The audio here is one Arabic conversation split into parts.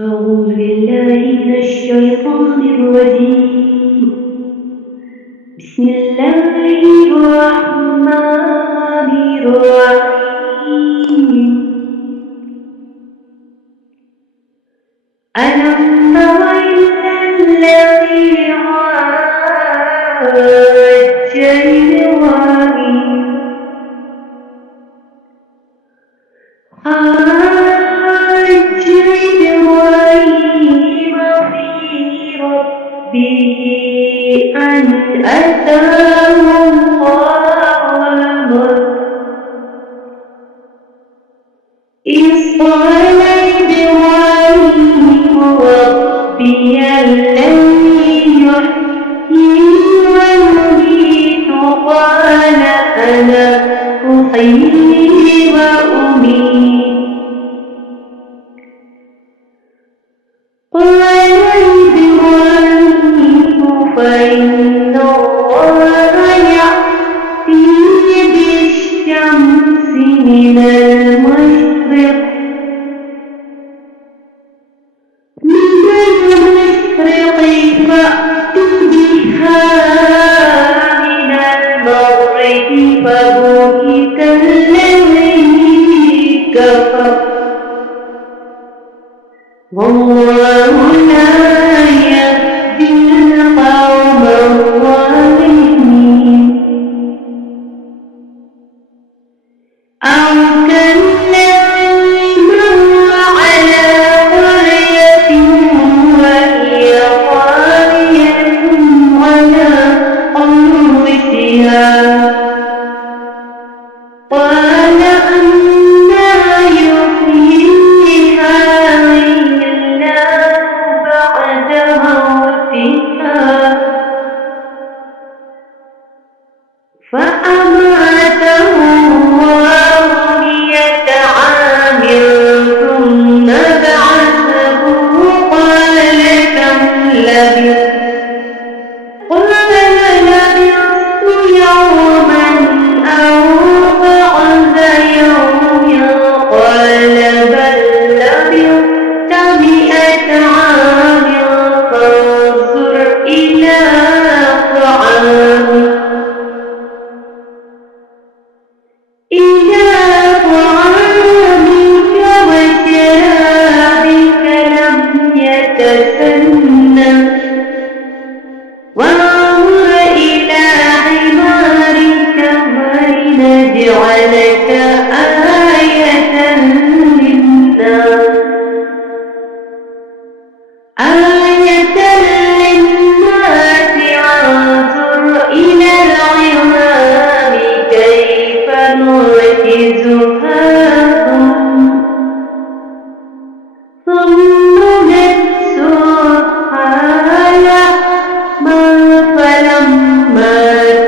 أعوذ بالله من الشيطان الرجيم. بسم الله الرحمن الرحيم. ألم تر إلى الذي حاج إبراهيم في ربه أن آتاه الله الملك إذ قال إبراهيم ربي الذي يحيي ويميت قال أنا أحيي وأميت قال إبراهيم فإن الله يأتي بالشمس من المشرق فأت بها من المغرب فبهت الذي كفر والله لا يهدي القوم الظالمين. أو كالذي مر على قرية وهي خاوية على عروشها قال أنى يحيي هذه الله بعد موتها فأماته الله 100 عام ثم بعثه قال كم لبثت قال لبثت يوما أو بعض يوم قال بل لبثت 100 عام فانظر إلى طعامك وشرابك لم يتسنى وانظر إلى حمارك ولنجعلك آية للناس وانظر إلى العظام كيف ننشزها ثم نكسوها لحما فلما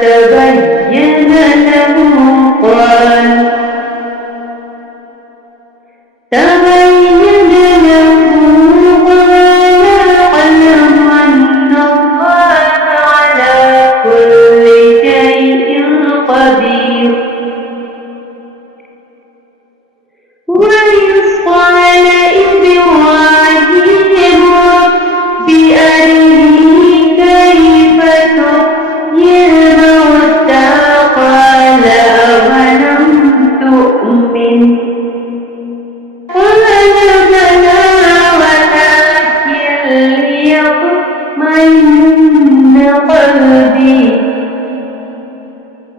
تبين له قال أعلم أن الله على كل شيء قدير. وإذ قال إبراهيم رب أرني كيف تحيي الموتى قال أولم تؤمن قال بلى ولكن ليطمئن قلبي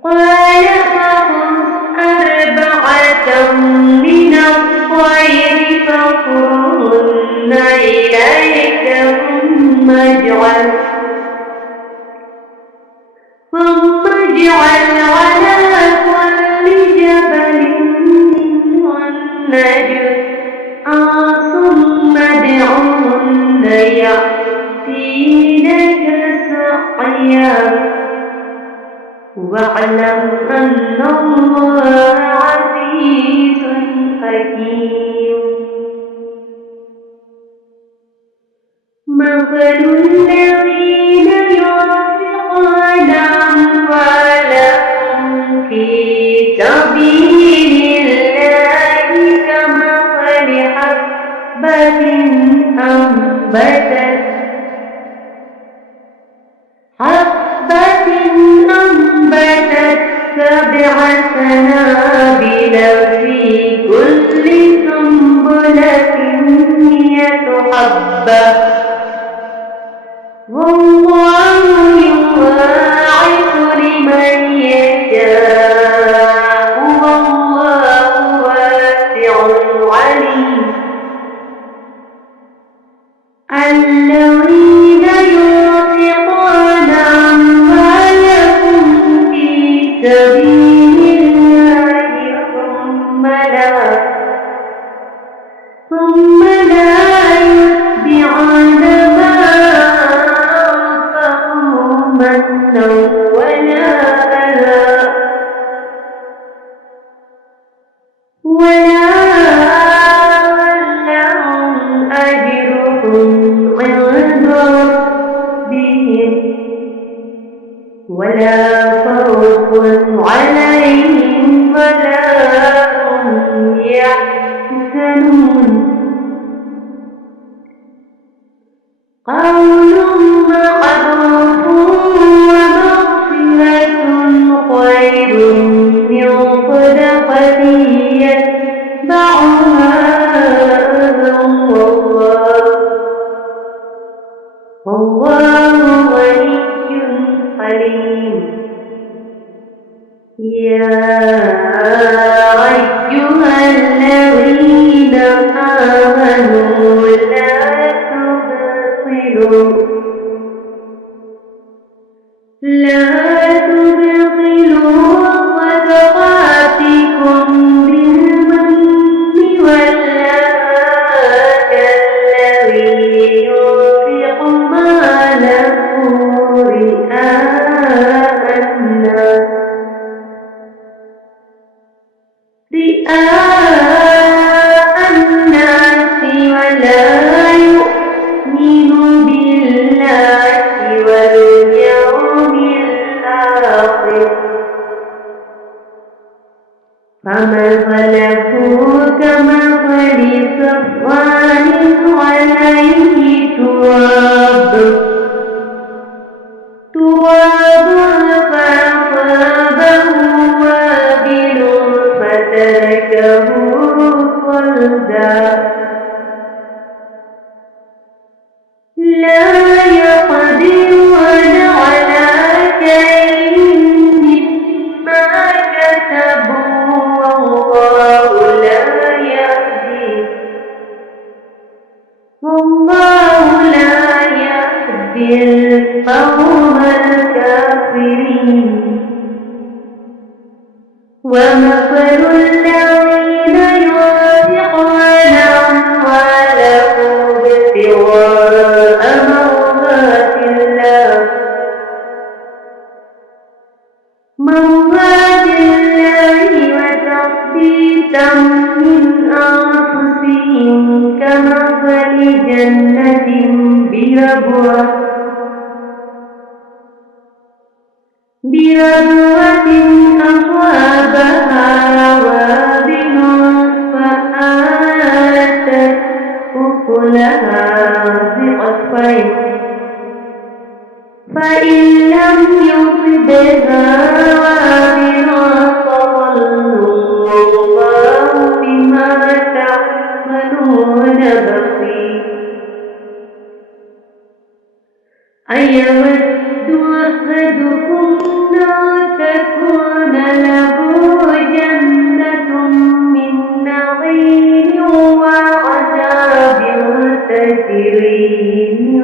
قال فخذ 4 من الطير فصرهن إليك ثم اجعل على كل جبل منهن جزءا ثم ادعهن يأتينك سعيا واعلم أن الله عزيز حكيم. مثل الذين ينفقون أموالهم في سبيل الله كمثل حبة أنبتت 7 سنابل في كل سنبلة 100 حبة والله يضاعف لمن يشاء والله واسع عليم. الذين ينفقون أموالهم في سبيل الله ثم لا يتبعون ما أنفقوا منا ولا أذى لهم أجرهم عند ربهم ولا خوف عليهم ولا هم يحزنون. قول معروف ومغفرة خير من صدقة يتبعها أذى والله غني حليم. يا أيها الذين آمنوا لا تبطلوا صدقاتكم بالمن والأذى كالذي ينفق ماله رئاء الناس ولا يؤمن بالله واليوم الآخر فمثله كمثل صفوان عليه تراب فأصابه وابل فتركه صلدا لا يقدرون على شيء مما كسبوا والله لا يهدي القوم الكافرين. ومثل الذين ينفقون أموالهم ابتغاء مرضات الله وتثبيتا من أنفسهم كمثل جنة بربوة أصابها وابل فآتت أكلها ضعفين فإن لم يصبها وابل فظل والله بما تعملون بصير. أيود أحدكم لو تكون له جنة من نخيل وأعناب تجري من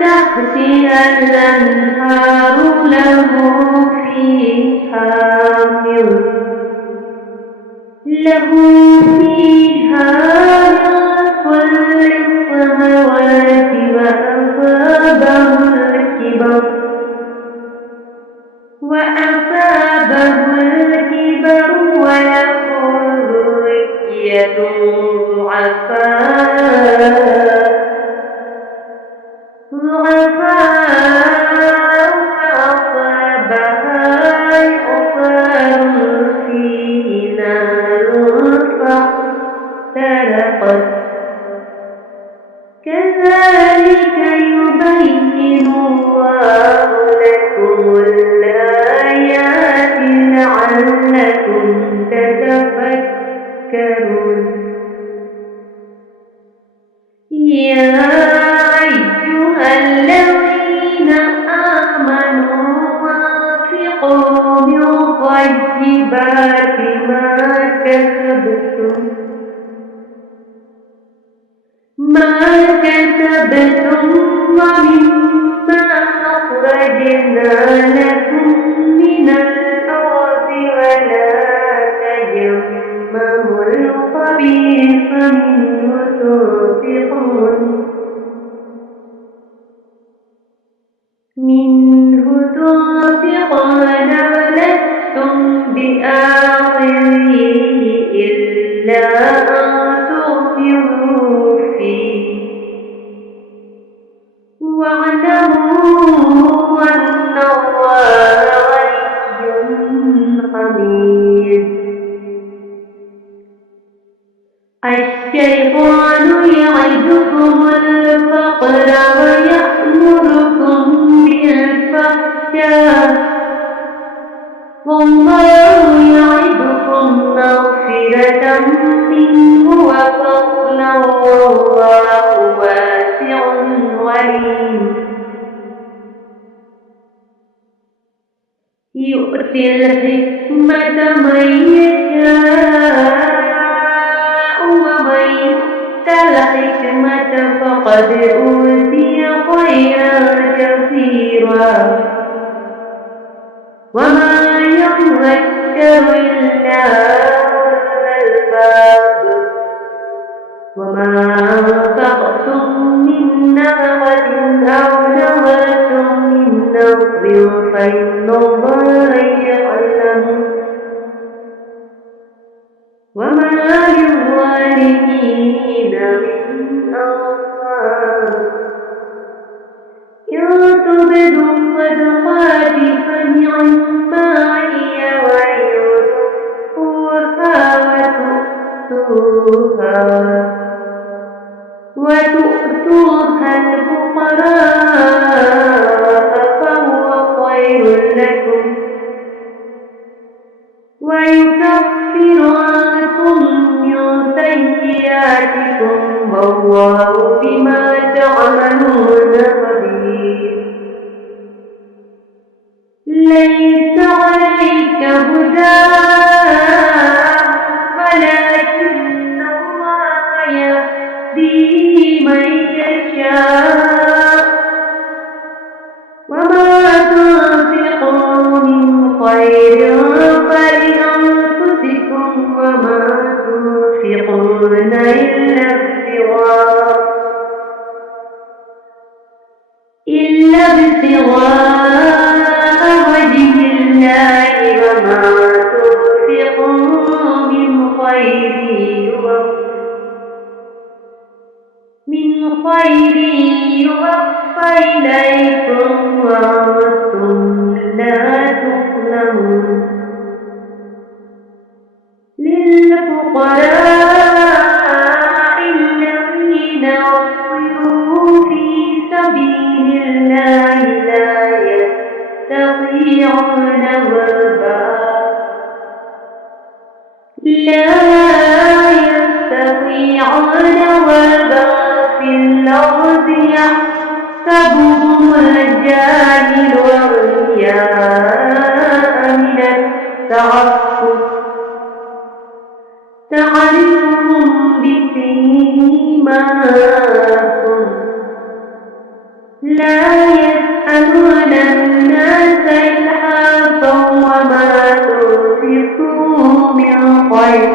تحتها الأنهار له فيها كل الثمرات وأصابه الكبر وله ذرية فأصابها إعصار فيه لعلكم تتفكرون يا أيها الذين آمنوا أنفقوا من طيبات ما كسبتم ومما أخرجنا لكم من الأرض ولا تيمموا الخبيث منه تنفقون ولستم بآخذه إلا أن تغفروا فيه واعلموا أن الله غني حميد الشيطان يعدكم الفقر ويأمركم بالفحشاء والله يعدكم مغفرة منه وفضلا والله واسع عليم يؤتي الحكمة من يشاء ومن يؤت الحكمة فقد أوتي خيرا كثيرا وما يذكر إلا أولو الألباب وما أنفقتم من نفقة أو نذرتم من نذر فإن الله يعلمه وما للظالمين من أنصار إن تبدوا الصدقات فنعما هي وإن وتؤتوها الفقراء فهو خير لكم ويكفر عنكم من سيئاتكم والله بما تعملون خبير ليس عليك هداهم ولكن الله يهدي من يشاء وما تنفقوا من خير فلأنفسكم وما تنفقون إلا ابتغاء وجه الله وما تنفقوا من خير يوفى إليكم وأنتم لا تظلمون للفقراء الذين أحصروا في سبيل الله لا يستطيعون ضربا في الأرض يحسبهم الجاهل أغنياء من التعفف تعرفهم بسيماهم لا يسألون الناس إلحافا وما تنفقوا من خير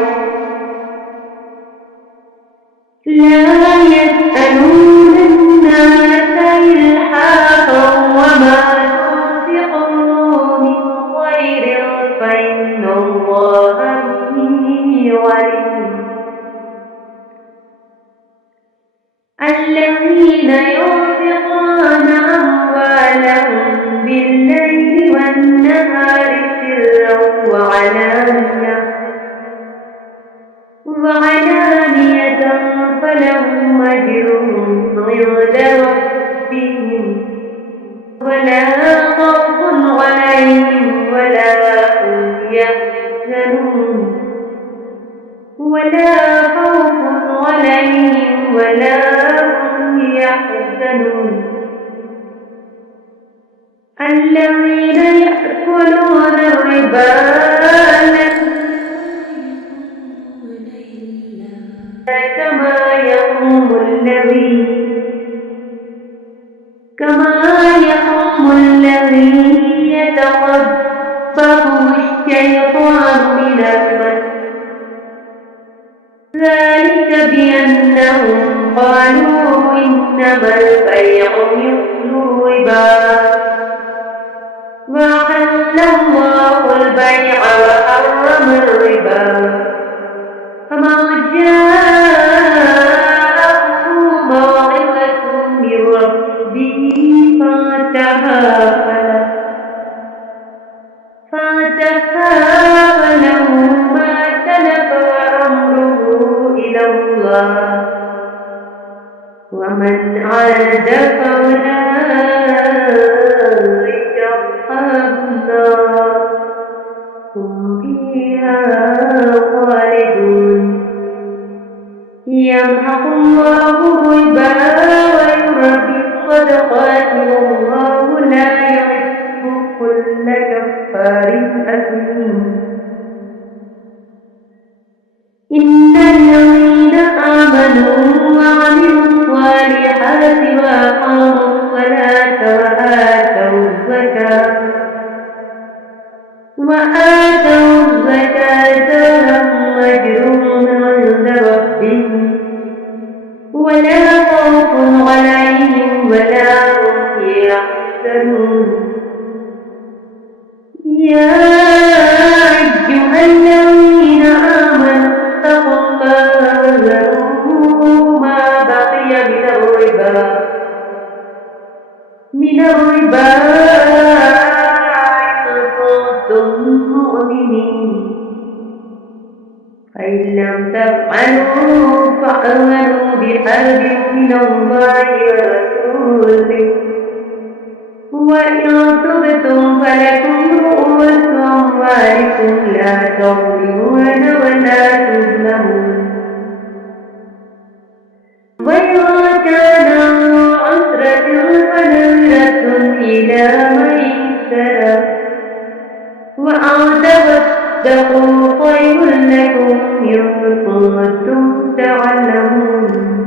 فإن الله به عليم الذين ينفقون أموالهم بالليل والنهار سرا وعلانية فلهم أجرهم عند ربهم ولا خوف عليهم ولا هم يحزنون ولا خوف عليهم ولا هم يحزنون الذين يأكلون الربا لا كما يقوم الذي يتخبطه الشيطان من المس ذلك بأنهم قالوا إنما البيع مثل الربا وأحل الله البيع وحرم الربا فمن جاءه موعظة من ربه فانتهى فله ما سلف وأمره إلى الله ومن عاد فأولئك أصحاب النار هم فيها خالدون يمحق الله الربا ويربي الصدقات والله لا يحب كل كفار أثيم إن الذين آمنوا وعملوا الصالحات وأقاموا الصلاة وآتوا الزكاة لهم أجرهم عند ربهم ولا خوف عليهم ولا هم يحزنون يا أيها الذين آمنوا اتقوا الله وذروا ما بقي من الربا إن كنتم مؤمنين فإن لم تفعلوا فاعلموا بحرب من الله ورسوله وإن تبتم فلكم رؤوس أموالكم لا تظلمون ولا تظلمون وإذا كان عسرة فنظرة إلى ميسرة وأن تصدقوا خير لكم إن كنتم تعلمون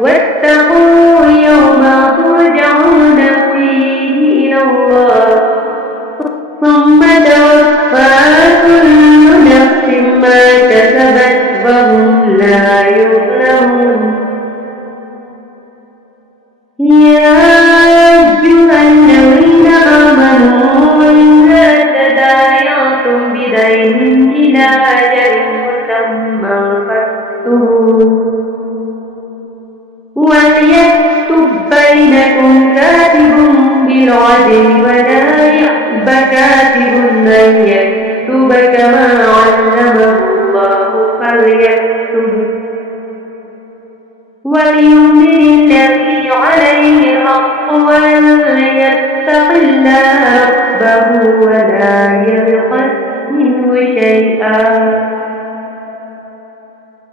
واتقوا يوما ترجعون فيه إلى الله ثم توفى كل نفس ما كسبت وهم لا يظلمون يا أيها الذين آمنوا إذا تداينتم بدين إلى أجل مسمى فاكتبوه وليكتب بينكم كاتب بالعدل ولا يأب كاتب أن يكتب كما علمه الله فليكتب وليملل الذي عليه الحق وليتق الله ربه ولا يبخس منه شيئا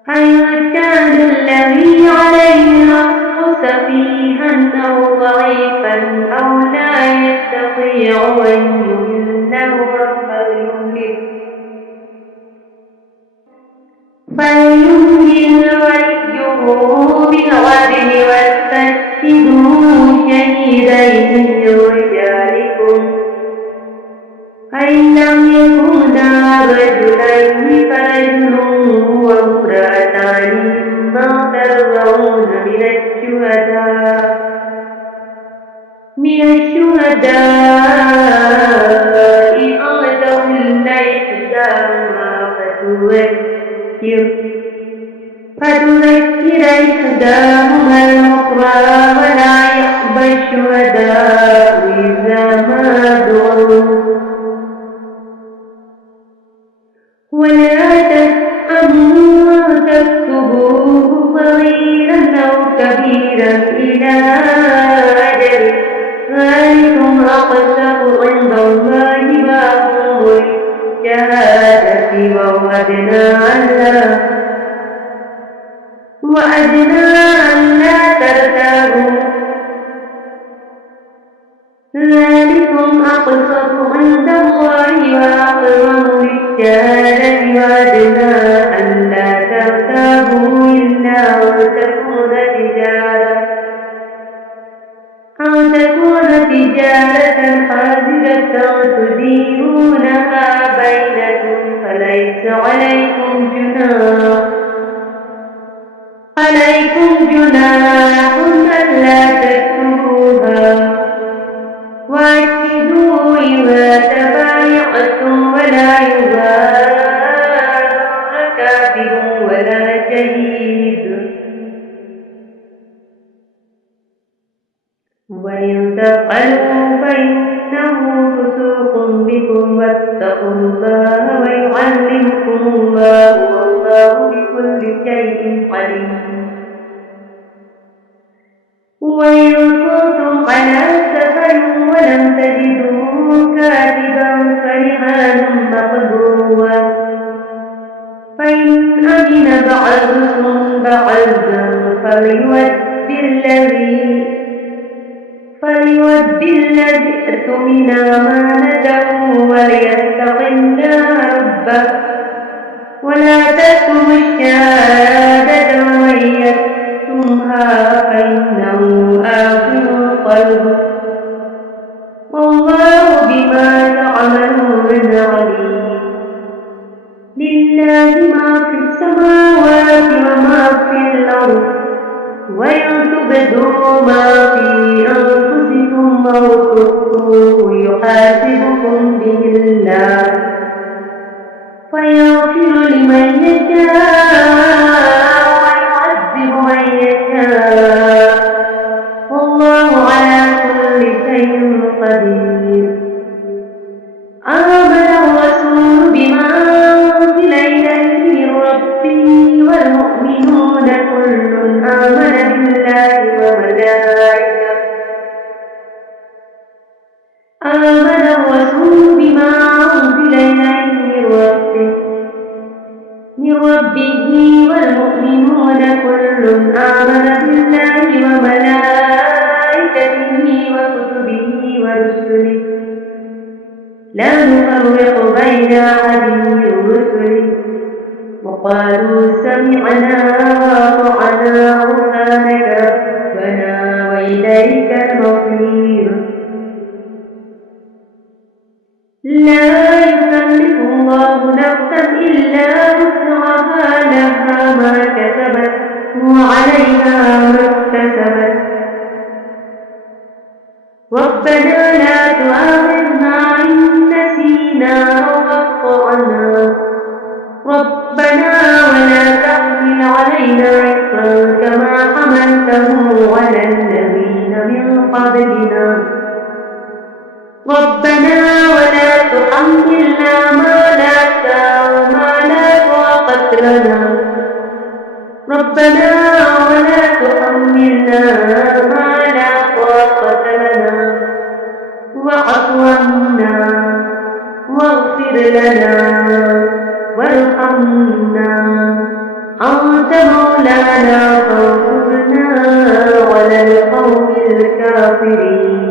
أن كان الذي عليه الحق سفيها أو ضعيفا أو لا يستطيع أن يمل فليملل وليه بالعدل واستشهدوا شهيدين من رجالكم فإن لم يكونا رجلين فرجل وامرأتان مما ترضون من الشهداء أن تضل إحداهما فتذكر إحداهما الأخرى ولا يأبى الشهداء إذا ما دعوا ولا تسأموا أن تكتبوه صغيرا أو كبيرا إلى أجل ذلكم أقسط عند الله وأقوم بالشهادة وأدنى ألا ترتابوا ذلكم أقسط عند الله وأقوم للشهادة وأدنى ألا ترتابوا إلا أن تكون تجارة حاضرة تديرونها بينكم فليس عليكم جناح ألا تكتبوها وأكدوا إذا تبايعتم ولا يضار كاتب ولا شهيد وإن تفعلوا فإنه فسوق بكم واتقوا الله ويعلمكم الله والله بكل شيء عليم وإن كنتم على سفر ولم تجدوا كاتبا فرهان مقبوضا فإن أمن بعضكم بعضا فليؤد الذي اؤتمن أمانته وليتق الله ربه ولا تكتموا الشهادة ومن يكتمها فإنه آثم قلبه والله بما تعملون عليم لله ما في السماوات وما في الأرض وإن تبدوا ما في أنفسكم أو تخفوه يحاسبكم به الله فيغفر لمن يشاء ويعذب من يشاء والله على كل شيء قدير آمن الرسول بما أنزل إليه من ربه والمؤمنون كل آمن بالله وملائكته آمن الرسول بما أنزل إليه من ربه والمؤمنون كل آمن بالله وملائكته وكتبه ورسله لا نفرق بين أحد من رسله وقالوا سمعنا وأطعنا غفرانك ربنا وإليك المصير لا يكلف الله نفسا إلا وسعها لها ما كسبت وعليها ما اكتسبت ربنا لا تؤاخذنا إن نسينا أو أخطأنا ربنا ولا تحمل علينا إصرا كما حملته على الذين من قبلنا ربنا ولا تحملنا ما لا طاقة لنا ربنا ولا تحملنا ما لا طاقة لنا واعف عنا واغفر لنا وارحمنا أنت مولانا فانصرنا على القوم الكافرين